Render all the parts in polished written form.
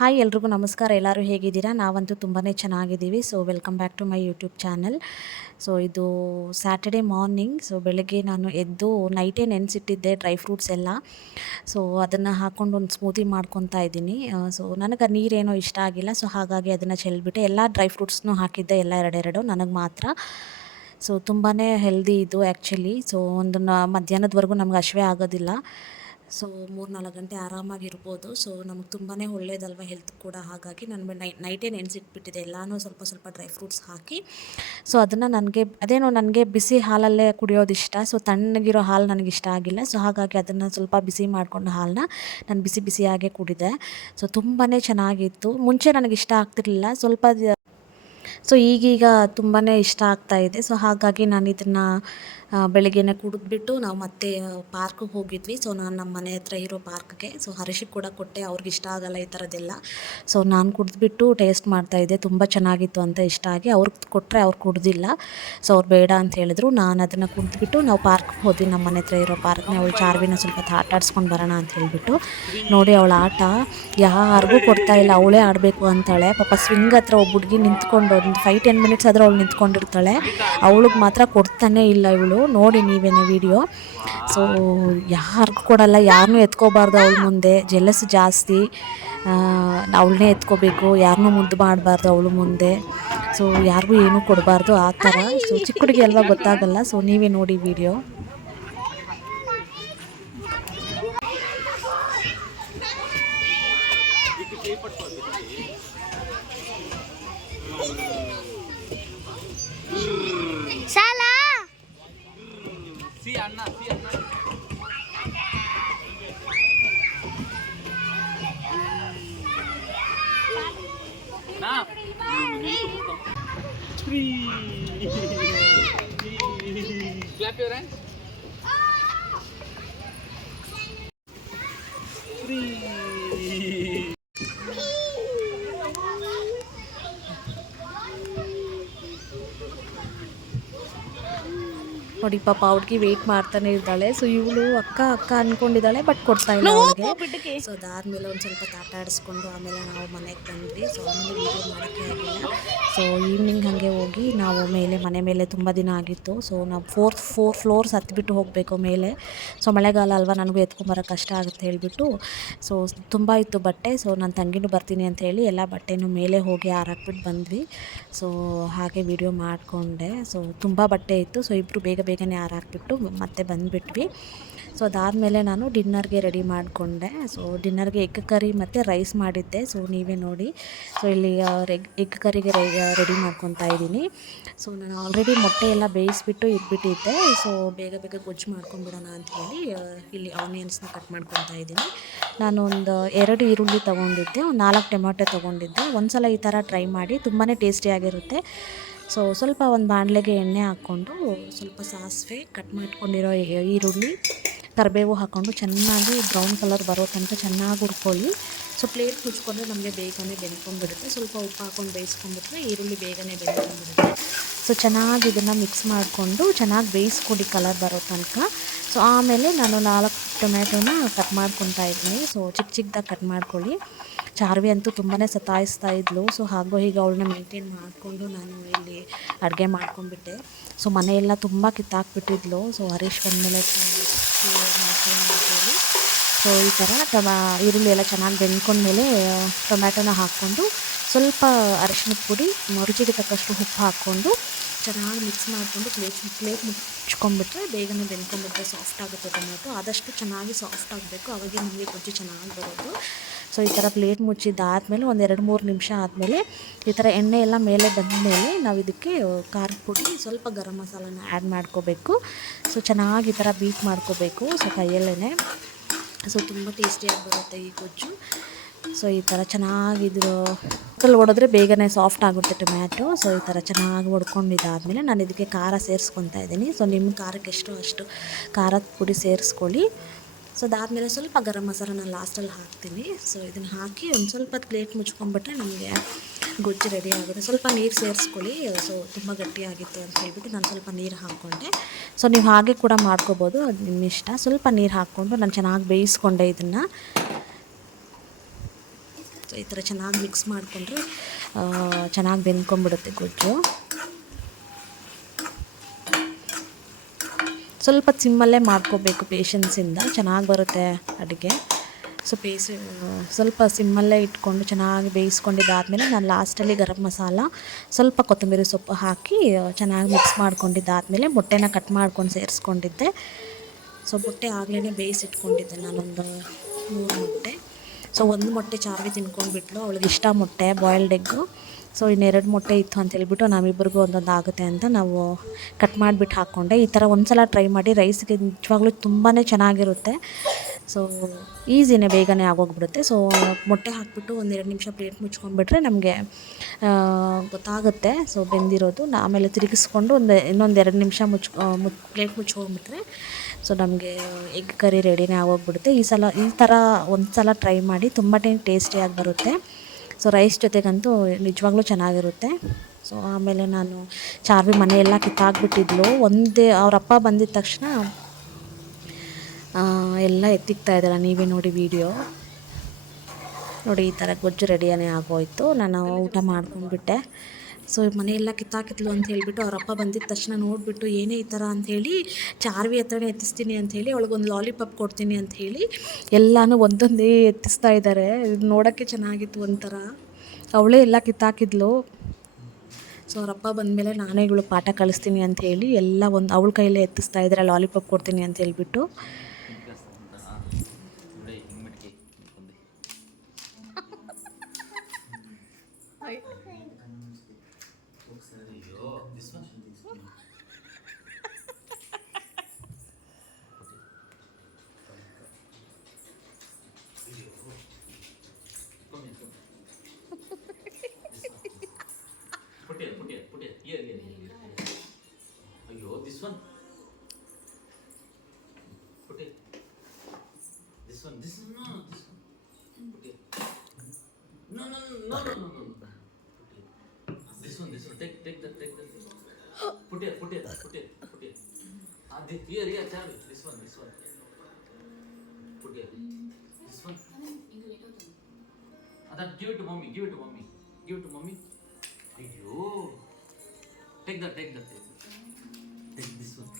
Hi ಎಲ್ರಿಗೂ ನಮಸ್ಕಾರ. ಎಲ್ಲರೂ ಹೇಗಿದ್ದೀರಾ? ನಾವಂತೂ ತುಂಬಾ ಚೆನ್ನಾಗಿದ್ದೀವಿ. So welcome back to my YouTube channel. So ಇದು ಸ್ಯಾಟರ್ಡೇ ಮಾರ್ನಿಂಗ್. ಸೊ ಬೆಳಗ್ಗೆ ನಾನು ಎದ್ದು ನೈಟೇ ನೆನೆಸಿಟ್ಟಿದ್ದೆ ಡ್ರೈ ಫ್ರೂಟ್ಸ್ ಎಲ್ಲ. ಸೊ ಅದನ್ನು ಹಾಕ್ಕೊಂಡು ಒಂದು ಸ್ಮೂತಿ ಮಾಡ್ಕೊತಾ ಇದ್ದೀನಿ. ಸೊ ನನಗೆ ನೀರೇನೋ ಇಷ್ಟ ಆಗಿಲ್ಲ. ಸೊ ಹಾಗಾಗಿ ಅದನ್ನು ಚೆಲ್ಬಿಟ್ಟೆ. ಎಲ್ಲ ಡ್ರೈ ಫ್ರೂಟ್ಸ್ನೂ ಹಾಕಿದ್ದೆ, ಎಲ್ಲ ಎರಡೆರಡು. ನನಗೆ ಮಾತ್ರ ಸೊ ತುಂಬಾ ಹೆಲ್ದಿ ಇದು ಆ್ಯಕ್ಚುಲಿ. ಸೊ ಒಂದು ಮಧ್ಯಾಹ್ನದವರೆಗೂ ನಮ್ಗೆ ಹಸಿವೆ ಆಗೋದಿಲ್ಲ. ಸೊ 3-4 ಗಂಟೆ ಆರಾಮಾಗಿರ್ಬೋದು. ಸೊ ನಮಗೆ ತುಂಬಾ ಒಳ್ಳೇದಲ್ವ ಹೆಲ್ತ್ ಕೂಡ. ಹಾಗಾಗಿ ನಾನು ನೈಟೇ ನೆನೆಸಿಟ್ಬಿಟ್ಟಿದ್ದೆ ಎಲ್ಲನೂ ಸ್ವಲ್ಪ ಸ್ವಲ್ಪ ಡ್ರೈ ಫ್ರೂಟ್ಸ್ ಹಾಕಿ. ಸೊ ಅದನ್ನು ನನಗೆ ಬಿಸಿ ಹಾಲಲ್ಲೇ ಕುಡಿಯೋದು ಇಷ್ಟ. ಸೊ ತಣ್ಣಗಿರೋ ಹಾಲು ನನಗಿಷ್ಟ ಆಗಿಲ್ಲ. ಸೊ ಹಾಗಾಗಿ ಅದನ್ನು ಸ್ವಲ್ಪ ಬಿಸಿ ಮಾಡಿಕೊಂಡು ಹಾಲನ್ನ ನಾನು ಬಿಸಿ ಬಿಸಿಯಾಗೇ ಕುಡಿದೆ. ಸೊ ತುಂಬಾ ಚೆನ್ನಾಗಿತ್ತು. ಮುಂಚೆ ನನಗೆ ಇಷ್ಟ ಆಗ್ತಿರ್ಲಿಲ್ಲ, ಸ್ವಲ್ಪ ಸೊ ಈಗೀಗ ತುಂಬಾ ಇಷ್ಟ ಆಗ್ತಾಯಿದೆ. ಸೊ ಹಾಗಾಗಿ ನಾನು ಇದನ್ನು ಬೆಳಗ್ಗೆನೇ ಕುಡಿದ್ಬಿಟ್ಟು ನಾವು ಮತ್ತೆ ಪಾರ್ಕಿಗೆ ಹೋಗಿದ್ವಿ. ಸೊ ನಾನು ನಮ್ಮ ಮನೆ ಹತ್ರ ಇರೋ ಪಾರ್ಕ್ಗೆ. ಸೊ ಹರೀಶಿಗೆ ಕೂಡ ಕೊಟ್ಟೆ, ಅವ್ರಿಗೆ ಇಷ್ಟ ಆಗಲ್ಲ ಈ ಥರದ್ದೆಲ್ಲ. ಸೊ ನಾನು ಕುಡಿದ್ಬಿಟ್ಟು ಟೇಸ್ಟ್ ಮಾಡ್ತಾಯಿದ್ದೆ, ತುಂಬ ಚೆನ್ನಾಗಿತ್ತು ಅಂತ ಇಷ್ಟ ಆಗಿ. ಅವ್ರಿಗೆ ಕೊಟ್ಟರೆ ಅವ್ರು ಕುಡ್ದಿಲ್ಲ. ಸೊ ಅವ್ರು ಬೇಡ ಅಂತ ಹೇಳಿದ್ರು. ನಾನು ಅದನ್ನು ಕುಡಿದ್ಬಿಟ್ಟು ನಾವು ಪಾರ್ಕ್ಗೆ ಹೋದ್ವಿ, ನಮ್ಮ ಮನೆ ಹತ್ರ ಇರೋ ಪಾರ್ಕ್ನ. ಅವಳು ಚಾರ್ವಿನ ಸ್ವಲ್ಪ ಆಟ ಆಡಿಸ್ಕೊಂಡು ಬರೋಣ ಅಂತ ಹೇಳಿಬಿಟ್ಟು. ನೋಡಿ ಅವಳ ಆಟ ಯಾರಿಗೂ ಕೊಡ್ತಾ ಇಲ್ಲ, ಅವಳೇ ಆಡಬೇಕು ಅಂತಾಳೆ. ಪಾಪ ಸ್ವಿಂಗ್ ಹತ್ರ ಒಬ್ಬ ಹುಡುಗಿ ನಿಂತ್ಕೊಂಡು ಒಂದು 5-10 ಮಿನಿಟ್ಸ್ ಆದರೂ ಅವಳು ನಿಂತ್ಕೊಂಡಿರ್ತಾಳೆ. ಅವಳಿಗೆ ಮಾತ್ರ ಕೊಡ್ತಾನೆ ಇಲ್ಲ ಇವಳು. ನೋಡಿ ನೀವೇನೇ ವಿಡಿಯೋ. ಸೊ ಯಾರಿಗೂ ಕೊಡಲ್ಲ, ಯಾರನ್ನೂ ಎತ್ಕೋಬಾರ್ದು ಅವಳ ಮುಂದೆ. ಜೆಲಸ್ ಜಾಸ್ತಿ. ಅವಳನ್ನೇ ಎತ್ಕೋಬೇಕು, ಯಾರನ್ನೂ ಮುದ್ದು ಮಾಡಬಾರ್ದು ಅವಳು ಮುಂದೆ. ಸೊ ಯಾರಿಗೂ ಏನೂ ಕೊಡಬಾರ್ದು ಆ ಥರ. ಸೊ ಚಿಕ್ಕ ಹುಡುಗಿ ಅಲ್ವಾ, ಗೊತ್ತಾಗಲ್ಲ. ಸೊ ನೀವೇ ನೋಡಿ ವಿಡಿಯೋ. Clap your hands. ನೋಡಿ ಪಾಪ ಹುಡುಗಿ ವೆಯ್ಟ್ ಮಾಡ್ತಾನೆ ಇದ್ದಾಳೆ. ಸೊ ಇವಳು ಅಕ್ಕ ಅಕ್ಕ ಅಂದ್ಕೊಂಡಿದ್ದಾಳೆ, ಬಟ್ ಕೊಡ್ತಾ ಇಲ್ಲ ಅವಳಿಗೆ. ಸೊ ಅದಾದಮೇಲೆ ಒಂದು ಸ್ವಲ್ಪ ಆಟ ಆಡಿಸ್ಕೊಂಡು ಆಮೇಲೆ ನಾವು ಮನೆಗೆ ಬಂದ್ವಿ. ಸೊ ಆಮೇಲೆ ವೀಡಿಯೋ ಮಾಡೋಕ್ಕೆ ಆಗಿಲ್ಲ. ಸೊ ಈವ್ನಿಂಗ್ ಹಾಗೆ ಹೋಗಿ ನಾವು ಮನೆ ಮೇಲೆ ತುಂಬ ದಿನ ಆಗಿತ್ತು. ಸೊ ನಾವು 4th ಫ್ಲೋರ್ಸ್ ಹತ್ಬಿಟ್ಟು ಹೋಗಬೇಕು ಮೇಲೆ. ಸೊ ಮಳೆಗಾಲ ಅಲ್ವಾ, ನನಗೂ ಎತ್ಕೊಂಬರೋಕ್ಕೆ ಕಷ್ಟ ಆಗುತ್ತೆ ಹೇಳಿಬಿಟ್ಟು. ಸೊ ತುಂಬ ಇತ್ತು ಬಟ್ಟೆ. ಸೊ ನನ್ನ ತಂಗಿನೂ ಬರ್ತೀನಿ ಅಂತ ಹೇಳಿ ಎಲ್ಲ ಬಟ್ಟೆನೂ ಮೇಲೆ ಹೋಗಿ ಹಾರಾಕ್ಬಿಟ್ಟು ಬಂದ್ವಿ. ಸೊ ಹಾಗೆ ವಿಡಿಯೋ ಮಾಡಿಕೊಂಡೆ. ಸೊ ತುಂಬ ಬಟ್ಟೆ ಇತ್ತು. ಸೊ ಇಬ್ಬರು ಬೇಗನೆ ಹಾರಾಕ್ಬಿಟ್ಟು ಮತ್ತೆ ಬಂದುಬಿಟ್ವಿ. ಸೊ ಅದಾದಮೇಲೆ ನಾನು ಡಿನ್ನರ್ಗೆ ರೆಡಿ ಮಾಡಿಕೊಂಡೆ. ಸೊ ಡಿನ್ನರ್ಗೆ ಎಗ್ ಕರಿ ಮತ್ತು ರೈಸ್ ಮಾಡಿದ್ದೆ. ಸೊ ನೀವೇ ನೋಡಿ. ಸೊ ಇಲ್ಲಿ ಎಗ್ ಕರಿಗೆ ರೆಡಿ ಮಾಡ್ಕೊತಾ ಇದ್ದೀನಿ. ಸೊ ನಾನು ಆಲ್ರೆಡಿ ಮೊಟ್ಟೆ ಎಲ್ಲ ಬೇಯಿಸ್ಬಿಟ್ಟು ಇಟ್ಬಿಟ್ಟಿದ್ದೆ. ಸೊ ಬೇಗ ಗೊಜ್ಜು ಮಾಡ್ಕೊಂಬಿಡೋಣ ಅಂಥೇಳಿ ಇಲ್ಲಿ ಆನಿಯನ್ಸ್ನ ಕಟ್ ಮಾಡ್ಕೊತಾ ಇದ್ದೀನಿ. ನಾನು ಒಂದು 2 ಈರುಳ್ಳಿ ತೊಗೊಂಡಿದ್ದೆ, ಒಂದು 4 ಟೊಮೆಟೊ ತೊಗೊಂಡಿದ್ದೆ. ಒಂದು ಸಲ ಈ ಥರ ಟ್ರೈ ಮಾಡಿ, ತುಂಬಾ ಟೇಸ್ಟಿಯಾಗಿರುತ್ತೆ. ಸೊ ಸ್ವಲ್ಪ ಒಂದು ಬಾಣಲೆಗೆ ಎಣ್ಣೆ ಹಾಕ್ಕೊಂಡು ಸ್ವಲ್ಪ ಸಾಸಿವೆ, ಕಟ್ ಮಾಡ್ಕೊಂಡಿರೋ ಈರುಳ್ಳಿ, ಕರಿಬೇವು ಹಾಕ್ಕೊಂಡು ಚೆನ್ನಾಗಿ ಬ್ರೌನ್ ಕಲರ್ ಬರೋ ತನಕ ಚೆನ್ನಾಗಿ ಹುರ್ಕೊಳ್ಳಿ. ಸೊ ಪ್ಲೇಟ್ ಮುಚ್ಕೊಂಡ್ರೆ ನಮಗೆ ಬೇಗನೆ ಬೆಂದ್ಕೊಂಡ್ಬಿಡುತ್ತೆ. ಸ್ವಲ್ಪ ಉಪ್ಪು ಹಾಕ್ಕೊಂಡು ಬೇಯಿಸ್ಕೊಂಡ್ಬಿಟ್ರೆ ಈರುಳ್ಳಿ ಬೇಗನೆ ಬೆಂದ್ಕೊಂಡ್ಬಿಡುತ್ತೆ. ಸೊ ಚೆನ್ನಾಗಿ ಇದನ್ನು ಮಿಕ್ಸ್ ಮಾಡಿಕೊಂಡು ಚೆನ್ನಾಗಿ ಬೇಯಿಸ್ಕೊಡಿ ಕಲರ್ ಬರೋ ತನಕ. ಸೊ ಆಮೇಲೆ ನಾನು 4 ಟೊಮೆಟೊನ ಕಟ್ ಮಾಡ್ಕೊತಾ ಇದ್ದೀನಿ. ಸೊ ಚಿಕ್ಕದಾಗಿ ಕಟ್ ಮಾಡ್ಕೊಳ್ಳಿ. ಚಾರ್ವಿ ಅಂತೂ ತುಂಬಾ ಸತಾಯಿಸ್ತಾ ಇದ್ಲು. ಸೊ ಹಾಗೋ ಹೀಗೆ ಅವಳನ್ನ ಮೇಂಟೈನ್ ಮಾಡಿಕೊಂಡು ನಾನು ಇಲ್ಲಿ ಅಡುಗೆ ಮಾಡ್ಕೊಂಡ್ಬಿಟ್ಟೆ. ಸೊ ಮನೆಯೆಲ್ಲ ತುಂಬ ಕಿತ್ತಾಕ್ಬಿಟ್ಟಿದ್ಲು. ಸೊ ಹರೀಶ್ ಬಂದಮೇಲೆ ಮಾಡ್ಕೊಂಡು ಅಂತೇಳಿ. ಸೊ ಈ ಥರ ಈರುಳ್ಳಿ ಎಲ್ಲ ಚೆನ್ನಾಗಿ ಬೆಂದ್ಕೊಂಡ್ಮೇಲೆ ಟೊಮ್ಯಾಟೊನ ಹಾಕ್ಕೊಂಡು ಸ್ವಲ್ಪ ಅರಿಶಿಣದ ಪುಡಿ, ರುಚಿಗೆ ತಕ್ಕಷ್ಟು ಉಪ್ಪು ಹಾಕ್ಕೊಂಡು ಚೆನ್ನಾಗಿ ಮಿಕ್ಸ್ ಮಾಡಿಕೊಂಡು ಪ್ಲೇಟ್ ಮುಚ್ಕೊಂಡ್ಬಿಟ್ರೆ ಬೇಗನೆ ಬೆಂದ್ಕೊಂಡ್ಬಿಟ್ರೆ ಸಾಫ್ಟ್ ಆಗುತ್ತೆ ಟೊಮೆಟೊ. ಆದಷ್ಟು ಚೆನ್ನಾಗಿ ಸಾಫ್ಟ್ ಆಗಬೇಕು, ಅವಾಗೆ ನಮಗೆ ಗೊಜ್ಜು ಚೆನ್ನಾಗಿ ಬರೋದು. ಸೊ ಈ ಥರ ಪ್ಲೇಟ್ ಮುಚ್ಚಿದ್ದಾದಮೇಲೆ ಒಂದು 2-3 ನಿಮಿಷ ಆದಮೇಲೆ ಈ ಥರ ಎಣ್ಣೆ ಎಲ್ಲ ಮೇಲೆ ಬಂದಮೇಲೆ ನಾವು ಇದಕ್ಕೆ ಖಾರದ ಪುಡಿ, ಸ್ವಲ್ಪ ಗರಂ ಮಸಾಲನ ಆ್ಯಡ್ ಮಾಡ್ಕೋಬೇಕು. ಸೊ ಚೆನ್ನಾಗಿ ಈ ಥರ ಬೀಟ್ ಮಾಡ್ಕೋಬೇಕು. ಸೊ ಕೈಯಲ್ಲೇ. ಸೊ ತುಂಬ ಟೇಸ್ಟಿಯಾಗಿ ಬರುತ್ತೆ ಈ ಗೊಜ್ಜು. ಸೊ ಈ ಥರ ಚೆನ್ನಾಗಿದ್ರು ಹೊಡೆದ್ರೆ ಬೇಗನೆ ಸಾಫ್ಟ್ ಆಗುತ್ತೆ ಟೊಮ್ಯಾಟೊ. ಸೊ ಈ ಥರ ಚೆನ್ನಾಗಿ ಹೊಡ್ಕೊಂಡಿದ್ದಾದಮೇಲೆ ನಾನು ಇದಕ್ಕೆ ಖಾರ ಸೇರಿಸ್ಕೊತಾ ಇದ್ದೀನಿ. ಸೊ ನಿಮ್ಮ ಖಾರಕ್ಕೆ ಎಷ್ಟೋ ಅಷ್ಟು ಖಾರದ ಪುಡಿ ಸೇರಿಸ್ಕೊಳ್ಳಿ. ಸೊ ಅದಾದಮೇಲೆ ಸ್ವಲ್ಪ ಗರಂ ಮಸಾಲ ನಾನು ಲಾಸ್ಟಲ್ಲಿ ಹಾಕ್ತೀನಿ. ಸೊ ಇದನ್ನು ಹಾಕಿ ಒಂದು ಸ್ವಲ್ಪ ಪ್ಲೇಟ್ ಮುಚ್ಕೊಂಡ್ಬಿಟ್ರೆ ನಮಗೆ ಗೊಜ್ಜು ರೆಡಿ ಆಗುತ್ತೆ. ಸ್ವಲ್ಪ ನೀರು ಸೇರಿಸ್ಕೊಳ್ಳಿ. ಸೊ ತುಂಬ ಗಟ್ಟಿಯಾಗಿತ್ತು ಅಂತ ಹೇಳ್ಬಿಟ್ಟು ನಾನು ಸ್ವಲ್ಪ ನೀರು ಹಾಕ್ಕೊಂಡೆ. ಸೊ ನೀವು ಹಾಗೆ ಕೂಡ ಮಾಡ್ಕೋಬೋದು, ಅದು ನಿಮ್ಮ ಇಷ್ಟ. ಸ್ವಲ್ಪ ನೀರು ಹಾಕ್ಕೊಂಡು ನಾನು ಚೆನ್ನಾಗಿ ಬೇಯಿಸ್ಕೊಂಡೆ ಇದನ್ನು. ಸೊ ಈ ಥರ ಚೆನ್ನಾಗಿ ಮಿಕ್ಸ್ ಮಾಡಿಕೊಂಡ್ರೆ ಚೆನ್ನಾಗಿ ಬೆಂದ್ಕೊಂಡ್ಬಿಡುತ್ತೆ ಗೊಜ್ಜು. ಸ್ವಲ್ಪ ಸಿಮ್ಮಲ್ಲೇ ಮಾಡ್ಕೋಬೇಕು, ಪೇಷನ್ಸಿಂದ ಚೆನ್ನಾಗಿ ಬರುತ್ತೆ ಅಡುಗೆ. ಸೊ ಸ್ವಲ್ಪ ಸಿಮ್ಮಲ್ಲೇ ಇಟ್ಕೊಂಡು ಚೆನ್ನಾಗಿ ಬೇಯಿಸ್ಕೊಂಡಿದ್ದಾದಮೇಲೆ ನಾನು ಲಾಸ್ಟಲ್ಲಿ ಗರಂ ಮಸಾಲ, ಸ್ವಲ್ಪ ಕೊತ್ತಂಬರಿ ಸೊಪ್ಪು ಹಾಕಿ ಚೆನ್ನಾಗಿ ಮಿಕ್ಸ್ ಮಾಡ್ಕೊಂಡಿದ್ದಾದಮೇಲೆ ಮೊಟ್ಟೆನ ಕಟ್ ಮಾಡ್ಕೊಂಡು ಸೇರಿಸ್ಕೊಂಡಿದ್ದೆ. ಸೊ ಮೊಟ್ಟೆ ಆಗಲೇ ಬೇಯಿಸಿಟ್ಕೊಂಡಿದ್ದೆ ನಾನೊಂದು 3 ಮೊಟ್ಟೆ. ಸೊ 1 ಮೊಟ್ಟೆ ಚಾರ್ವಿ ತಿನ್ಕೊಂಡ್ಬಿಟ್ಲು, ಅವಳಿಗೆ ಇಷ್ಟ ಮೊಟ್ಟೆ ಬಾಯ್ಲ್ಡ್ ಎಗ್ಗು. ಸೊ ಇನ್ನು 2 ಮೊಟ್ಟೆ ಇತ್ತು ಅಂತ ಹೇಳ್ಬಿಟ್ಟು ನಾವಿಬ್ಬರಿಗೂ ಒಂದೊಂದು ಆಗುತ್ತೆ ಅಂತ ನಾವು ಕಟ್ ಮಾಡಿಬಿಟ್ಟು ಹಾಕ್ಕೊಂಡೆ. ಈ ಥರ ಒಂದು ಸಲ ಟ್ರೈ ಮಾಡಿ, ರೈಸ್ಗೆ ನಿಜವಾಗ್ಲೂ ತುಂಬಾ ಚೆನ್ನಾಗಿರುತ್ತೆ. ಸೊ ಈಸಿನೇ, ಬೇಗನೆ ಆಗೋಗ್ಬಿಡುತ್ತೆ. ಸೊ ಮೊಟ್ಟೆ ಹಾಕಿಬಿಟ್ಟು 1-2 ನಿಮಿಷ ಪ್ಲೇಟ್ ಮುಚ್ಕೊಂಡ್ಬಿಟ್ರೆ ನಮಗೆ ಗೊತ್ತಾಗುತ್ತೆ ಸೊ ಬೆಂದಿರೋದು. ಆಮೇಲೆ ತಿರುಗಿಸ್ಕೊಂಡು ಇನ್ನೊಂದು 2 ನಿಮಿಷ ಪ್ಲೇಟ್ ಮುಚ್ಕೊಂಡ್ಬಿಟ್ರೆ ಸೊ ನಮಗೆ ಎಗ್ ಕರಿ ರೆಡಿನೇ ಆಗೋಗ್ಬಿಡುತ್ತೆ. ಈ ಥರ ಒಂದು ಸಲ ಟ್ರೈ ಮಾಡಿ, ತುಂಬಾ ಟೇಸ್ಟಿಯಾಗಿ ಬರುತ್ತೆ. ಸೊ ರೈಸ್ ಜೊತೆಗಂತೂ ನಿಜವಾಗ್ಲೂ ಚೆನ್ನಾಗಿರುತ್ತೆ. ಸೊ ಆಮೇಲೆ ನಾನು ಚಾರ್ವಿ ಮನೆಯೆಲ್ಲ ಕಿತ್ತಾಕ್ಬಿಟ್ಟಿದ್ಲು. ಅವರಪ್ಪ ಬಂದಿದ್ದ ತಕ್ಷಣ ಎಲ್ಲ ಎತ್ತಿಕ್ತಾ ಇದ್ದಾಳೆ, ನೀವೇ ನೋಡಿ ವಿಡಿಯೋ ನೋಡಿ. ಈ ಥರ ಗೊಜ್ಜು ರೆಡಿಯಾನೇ ಆಗೋಯ್ತು. ನಾನು ಊಟ ಮಾಡ್ಕೊಂಡ್ಬಿಟ್ಟೆ. ಸೊ ಮನೆಯೆಲ್ಲ ಕಿತ್ತಾಕಿದ್ಲು ಅಂತ ಹೇಳ್ಬಿಟ್ಟು ಅವರಪ್ಪ ಬಂದಿದ್ದ ತಕ್ಷಣ ನೋಡಿಬಿಟ್ಟು ಏನೇ ಈ ಥರ ಅಂಥೇಳಿ ಚಾರ್ವಿ ಹತ್ರನೇ ಎತ್ತಿಸ್ತೀನಿ ಅಂಥೇಳಿ, ಅವಳಿಗೊಂದು ಲಾಲಿಪಾಪ್ ಕೊಡ್ತೀನಿ ಅಂಥೇಳಿ ಎಲ್ಲನೂ ಒಂದೊಂದೇ ಎತ್ತಿಸ್ತಾ ಇದ್ದಾರೆ. ನೋಡೋಕ್ಕೆ ಚೆನ್ನಾಗಿತ್ತು ಒಂಥರ. ಅವಳೇ ಎಲ್ಲ ಕಿತ್ತಾಕಿದ್ಲು. ಸೊ ಅವರಪ್ಪ ಬಂದಮೇಲೆ ನಾನೇ ಇವಳು ಪಾಠ ಕಳಿಸ್ತೀನಿ ಅಂಥೇಳಿ ಎಲ್ಲ ಅವಳ ಕೈಯಲ್ಲೇ ಎತ್ತಿಸ್ತಾ ಇದ್ದಾರೆ, ಲಾಲಿಪಾಪ್ ಕೊಡ್ತೀನಿ ಅಂತ ಹೇಳ್ಬಿಟ್ಟು. Put it. Here. Ayyo, this one. Put it. This one. This one. Put it. No. Put it. This one. Take that. Put it. Here, Charlie. This one. Put it. This one. That give it to mommy. Ayyo. Take that. Take this one.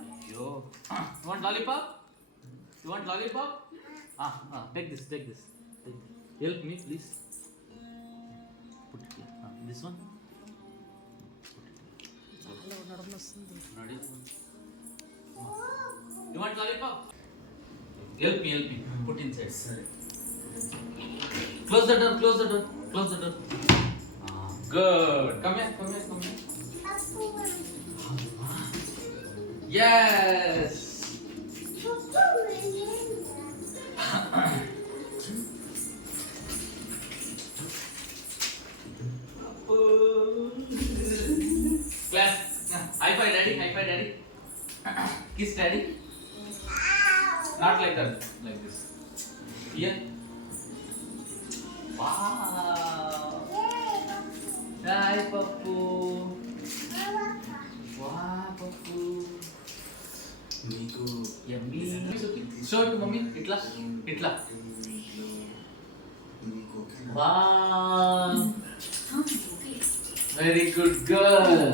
Ayyo. You want lollipop? Take this. Help me, please. Put it here. This one. Ready? You want lollipop? Help me. Put inside. Close the door. Good. Come here. Yes. Clap. High five, daddy. Kiss daddy. Not like that. Like this. Here. Wow. Hi, Papu. Wow, Papu. Niku. Yummy. Show to mommy. Itla. Wow. Very good girl.